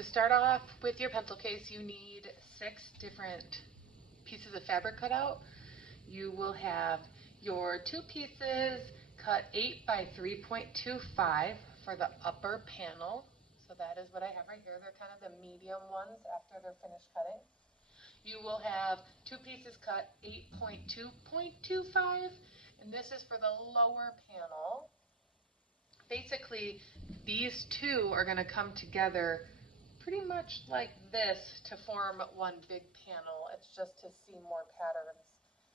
to start off with your pencil case, you need 6 different pieces of fabric cut out. You will have your 2 pieces cut 8 by 3.25 for the upper panel. So that is what I have right here. They're kind of the medium ones after they're finished cutting. You will have 2 pieces cut 8.2.25, and this is for the lower panel. Basically, these 2 are going to come together pretty much like this to form one big panel. It's just to see more patterns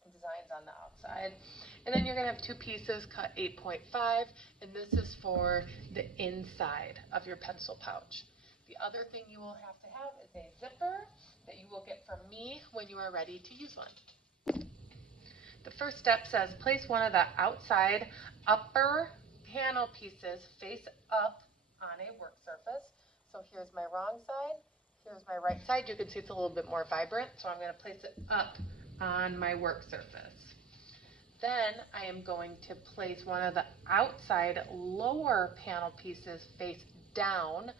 and designs on the outside. And then you're going to have 2 pieces cut 8.5, and this is for the inside of your pencil pouch. The other thing you will have to have is a zipper that you will get from me when you are ready to use one. The first step says place one of the outside upper panel pieces face up on a work surface. So here's my wrong side, here's my right side. You can see it's a little bit more vibrant, so I'm going to place it up on my work surface. Then I am going to place one of the outside lower panel pieces face down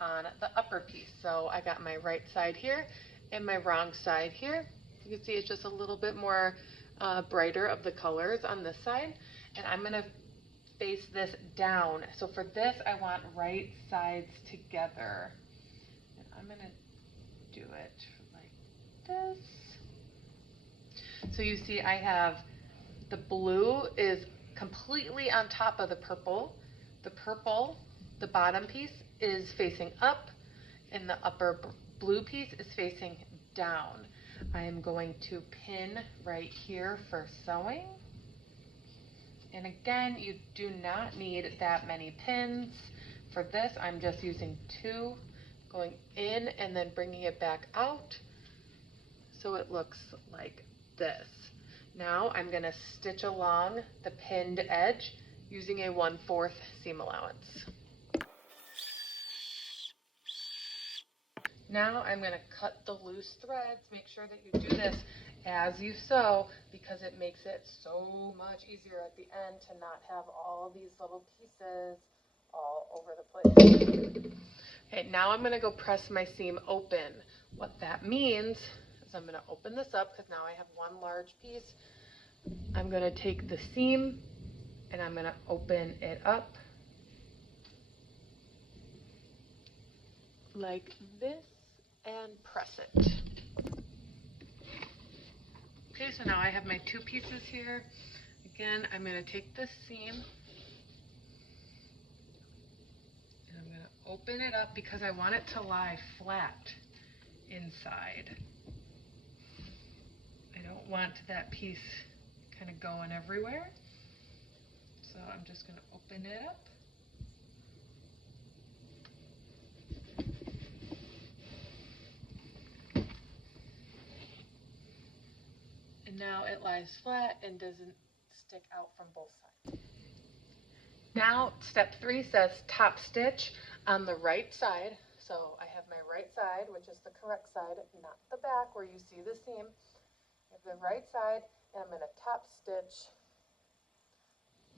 on the upper piece. So I got my right side here and my wrong side here. You can see it's just a little bit more brighter of the colors on this side, and I'm going to face this down. So for this, I want right sides together, and I'm going to do it like this. So you see I have the blue is completely on top of the purple. The purple, the bottom piece, is facing up, and the upper blue piece is facing down. I am going to pin right here for sewing. And again, you do not need that many pins. For this, I'm just using 2, going in and then bringing it back out so it looks like this. Now I'm going to stitch along the pinned edge using a 1/4 seam allowance. Now I'm going to cut the loose threads. Make sure that you do this as you sew because it makes it so much easier at the end to not have all these little pieces all over the place. Okay, now I'm going to go press my seam open. What that means is I'm going to open this up because now I have one large piece. I'm going to take the seam and I'm going to open it up like this and press it. Okay, so now I have my 2 pieces here. Again, I'm going to take this seam and I'm going to open it up because I want it to lie flat inside. I don't want that piece kind of going everywhere. So I'm just going to open it up. And now it lies flat and doesn't stick out from both sides. Now step 3 says top stitch on the right side. So I have my right side, which is the correct side, not the back where you see the seam. I have the right side, and I'm going to top stitch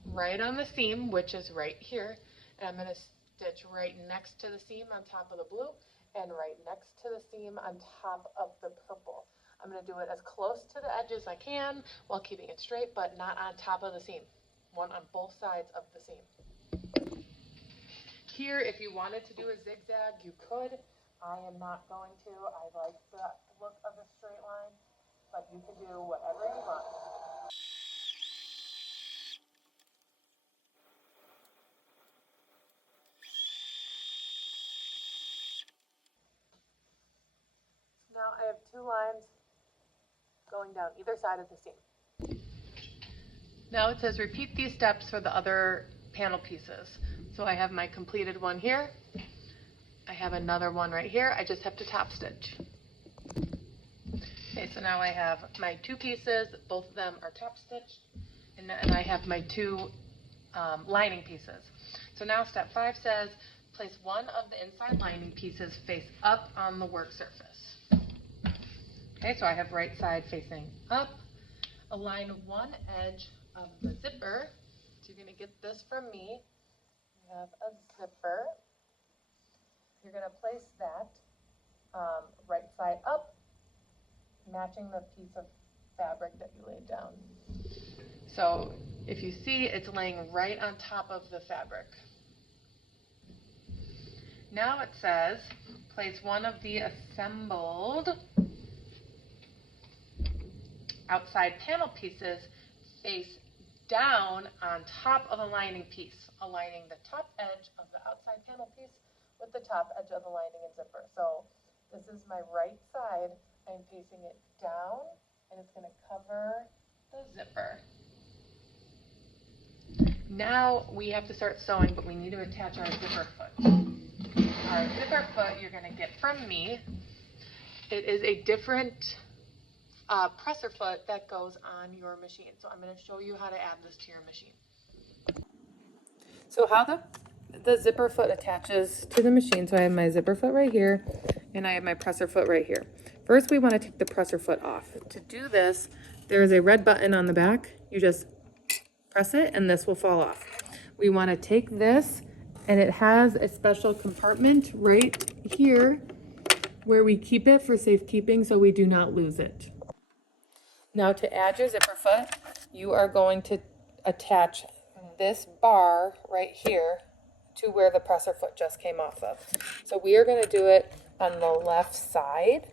right on the seam, which is right here. And I'm going to stitch right next to the seam on top of the blue and right next to the seam on top of the purple. I'm going to do it as close to the edge as I can while keeping it straight, but not on top of the seam. One on both sides of the seam. Here, if you wanted to do a zigzag, you could. I am not going to. I like the look of a straight line, but you can do whatever you want. Now I have 2 lines going down either side of the seam. Now it says repeat these steps for the other panel pieces. So I have my completed one here. I have another one right here. I just have to top stitch. Okay, so now I have my 2 pieces. Both of them are top stitched. And I have my 2 lining pieces. So now step 5 says place one of the inside lining pieces face up on the work surface. Okay, so I have right side facing up. Align one edge of the zipper. So you're going to get this from me. You have a zipper. You're going going to place that right side up, matching the piece of fabric that you laid down. So if you see, it's laying right on top of the fabric. Now it says, place one of the assembled outside panel pieces face down on top of the lining piece, aligning the top edge of the outside panel piece with the top edge of the lining and zipper. So this is my right side. I'm facing it down, and it's going to cover the zipper. Now we have to start sewing, but we need to attach our zipper foot. Our zipper foot you're going to get from me. It is a different presser foot that goes on your machine. So I'm going to show you how to add this to your machine. So how the zipper foot attaches to the machine. So I have my zipper foot right here, and I have my presser foot right here. First, we want to take the presser foot off. To do this, there is a red button on the back. You just press it, and this will fall off. We want to take this, and it has a special compartment right here where we keep it for safekeeping so we do not lose it. Now to add your zipper foot, you are going to attach this bar right here to where the presser foot just came off of. So we are going to do it on the left side,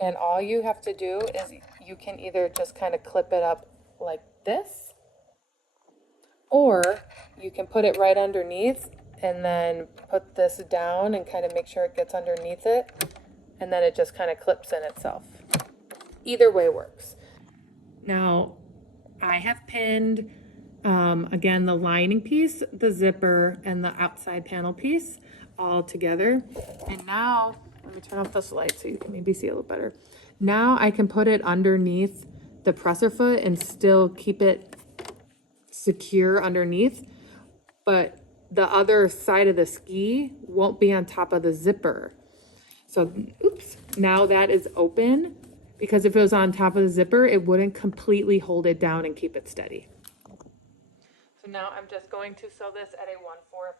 and all you have to do is you can either just kind of clip it up like this, or you can put it right underneath and then put this down and kind of make sure it gets underneath it, and then it just kind of clips in itself. Either way works. Now I have pinned again the lining piece, the zipper, and the outside panel piece all together. And now let me turn off this light so you can maybe see a little better. Now I can put it underneath the presser foot and still keep it secure underneath, but the other side of the ski won't be on top of the zipper. So, oops, now that is open, because if it was on top of the zipper, it wouldn't completely hold it down and keep it steady. So now I'm just going to sew this at a 1/4.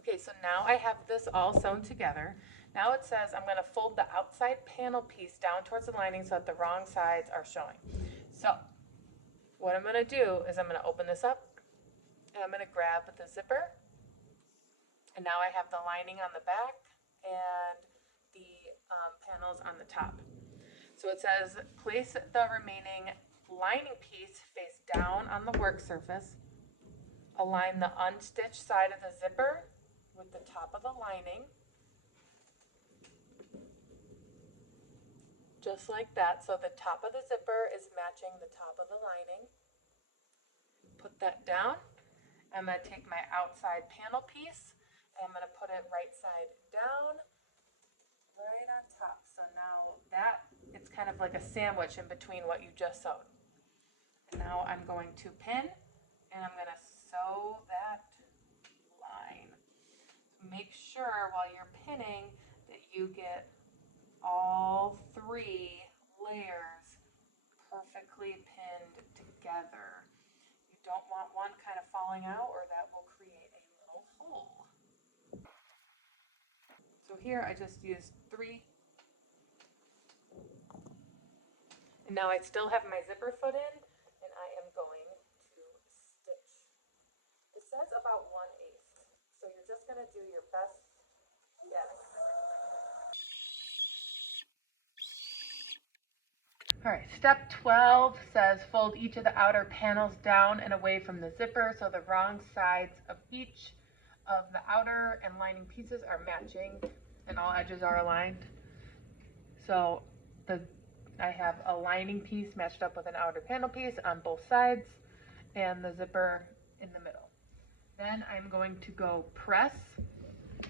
Okay, so now I have this all sewn together. Now it says I'm going to fold the outside panel piece down towards the lining so that the wrong sides are showing. So what I'm going to do is I'm going to open this up, and I'm going to grab the zipper. And now I have the lining on the back and the panels on the top. So it says, place the remaining lining piece face down on the work surface. Align the unstitched side of the zipper with the top of the lining. Just like that. So the top of the zipper is matching the top of the lining. Put that down. I'm going to take my outside panel piece, and I'm going to put it right side down, right on top. So now that, it's kind of like a sandwich in between what you just sewed. And now I'm going to pin, and I'm going to sew that line. Make sure while you're pinning that you get all 3 layers perfectly pinned together. You don't want one kind of falling out, or that will create a little hole. So here I just used 3. And now I still have my zipper foot in, and I am going to stitch. It says about 1/8, so you're just going to do your best guess. All right, step 12 says fold each of the outer panels down and away from the zipper so the wrong sides of each of the outer and lining pieces are matching and all edges are aligned. So I have a lining piece matched up with an outer panel piece on both sides and the zipper in the middle. Then I'm going to go press,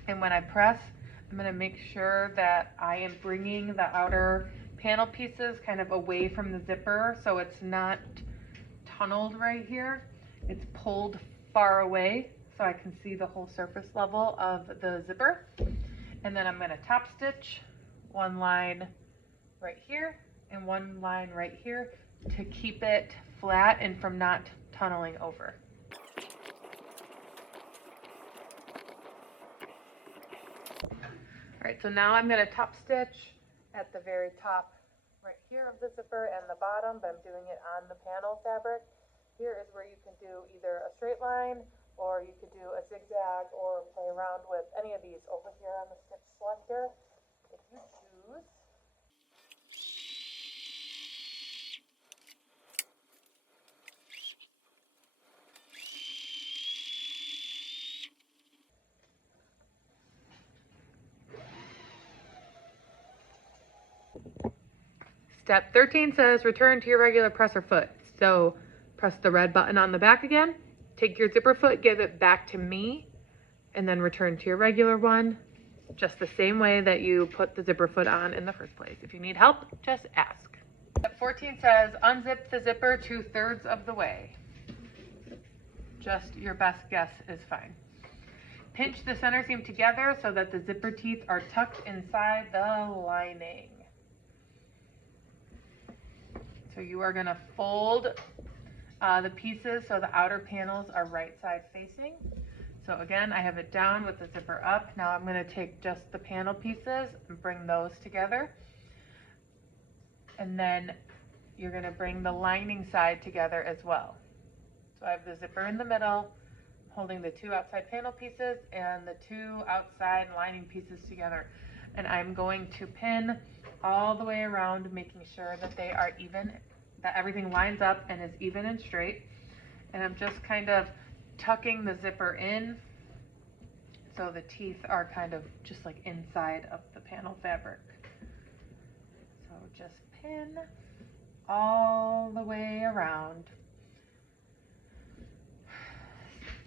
and when I press, I'm going to make sure that I am bringing the outer panel pieces kind of away from the zipper so it's not tunneled right here. It's pulled far away so I can see the whole surface level of the zipper. And then I'm going to top stitch 1 line right here and 1 line right here to keep it flat and from not tunneling over. right, so now I'm going to top stitch at the very top right here of the zipper and the bottom, but I'm doing it on the panel fabric. Here is where you can do either a straight line, or you could do a zigzag, or play around with any of these over here on the stitch selector if you choose. Step 13 says return to your regular presser foot. So press the red button on the back again, take your zipper foot, give it back to me, and then return to your regular one, just the same way that you put the zipper foot on in the first place. If you need help, just ask. Step 14 says unzip the zipper 2/3 of the way. Just your best guess is fine. Pinch the center seam together so that the zipper teeth are tucked inside the lining. So you are going to fold the pieces so the outer panels are right side facing. So again, I have it down with the zipper up. Now I'm going to take just the panel pieces and bring those together. And then you're going to bring the lining side together as well. So I have the zipper in the middle, holding the two outside panel pieces and the two outside lining pieces together. And I'm going to pin all the way around, making sure that they are even, that everything lines up and is even and straight. And I'm just kind of tucking the zipper in so the teeth are kind of just like inside of the panel fabric. So just pin all the way around.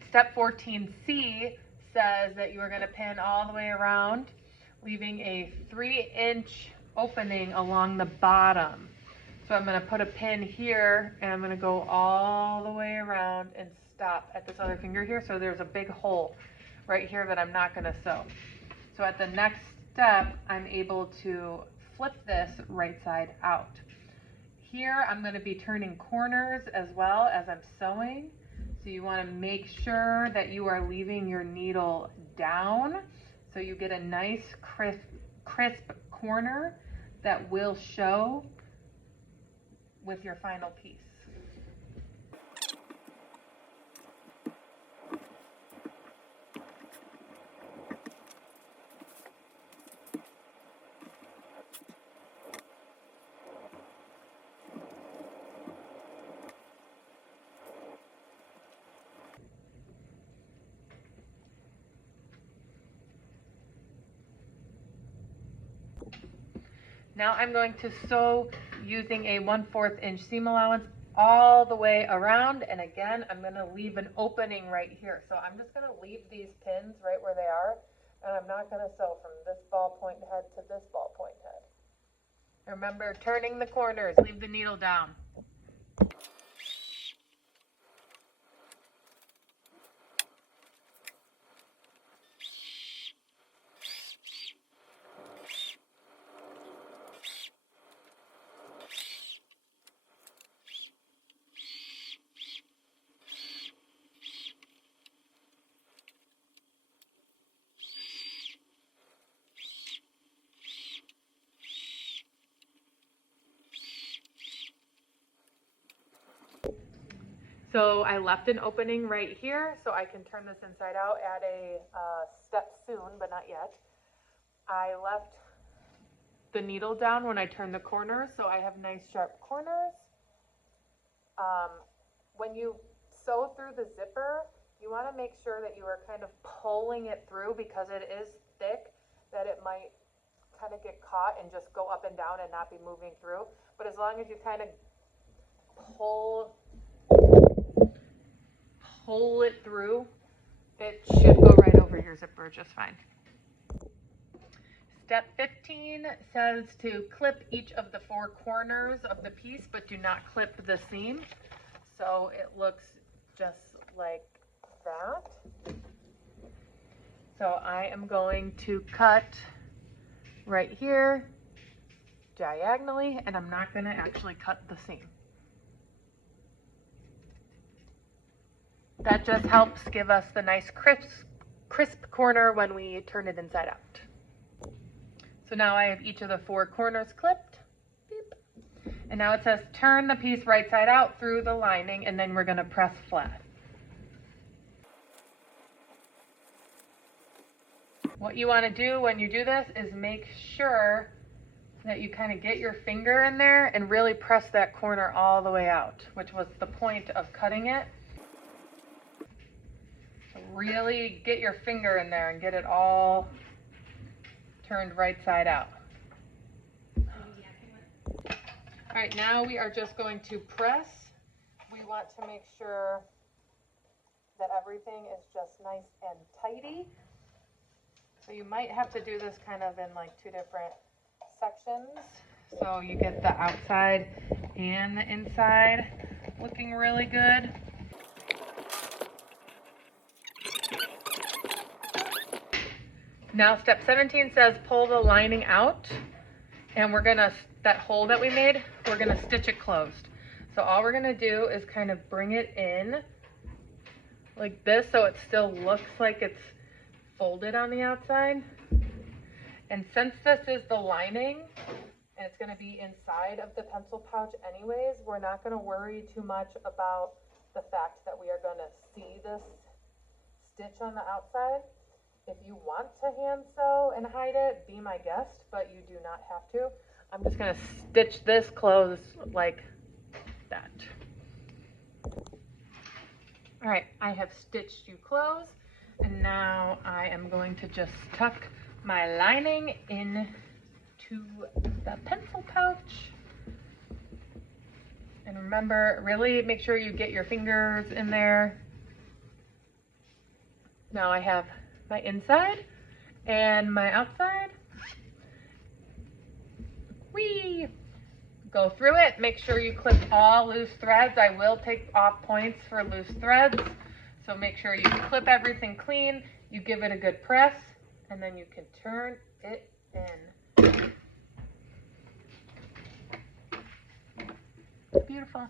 Step 14C says that you are going to pin all the way around, leaving a 3-inch opening along the bottom. So I'm going to put a pin here, and I'm going to go all the way around and stop at this other finger here. So there's a big hole right here that I'm not going to sew. So at the next step, I'm able to flip this right side out. Here I'm going to be turning corners as well as I'm sewing. So you want to make sure that you are leaving your needle down so you get a nice crisp corner that will show with your final piece. Now I'm going to sew using a 1/4 inch seam allowance all the way around, and again I'm going to leave an opening right here. So I'm just going to leave these pins right where they are, and I'm not going to sew from this ballpoint head to this ballpoint head. Remember, turning the corners, leave the needle down. So I left an opening right here so I can turn this inside out at a step soon, but not yet. I left the needle down when I turned the corners, so I have nice sharp corners. When you sew through the zipper, you want to make sure that you are kind of pulling it through because it is thick, that it might kind of get caught and just go up and down and not be moving through. But as long as you kind of pull it through, it should go right over your zipper just fine. Step 15 says to clip each of the 4 corners of the piece, but do not clip the seam. So it looks just like that. So I am going to cut right here diagonally, and I'm not going to actually cut the seam. That just helps give us the nice crisp corner when we turn it inside out. So now I have each of the 4 corners clipped. Beep. And now it says turn the piece right side out through the lining, and then we're going to press flat. What you want to do when you do this is make sure that you kind of get your finger in there and really press that corner all the way out, which was the point of cutting it. So really get your finger in there and get it all turned right side out. All right, now we are just going to press. We want to make sure that everything is just nice and tidy. So you might have to do this kind of in like 2 different sections. So you get the outside and the inside looking really good. Now step 17 says pull the lining out, and we're gonna, that hole that we made, we're gonna stitch it closed. So all we're gonna do is kind of bring it in like this so it still looks like it's folded on the outside. And since this is the lining and it's going to be inside of the pencil pouch anyways, we're not going to worry too much about the fact that we are going to see this stitch on the outside. If you want to hand sew and hide it, be my guest, but you do not have to. I'm just going to stitch this closed like that. All right, I have stitched you closed, and now I am going to just tuck my lining into the pencil pouch. And remember, really make sure you get your fingers in there. Now I have my inside and my outside. Whee! Go through it, make sure you clip all loose threads. I will take off points for loose threads. So make sure you clip everything clean, you give it a good press, and then you can turn it in. Beautiful.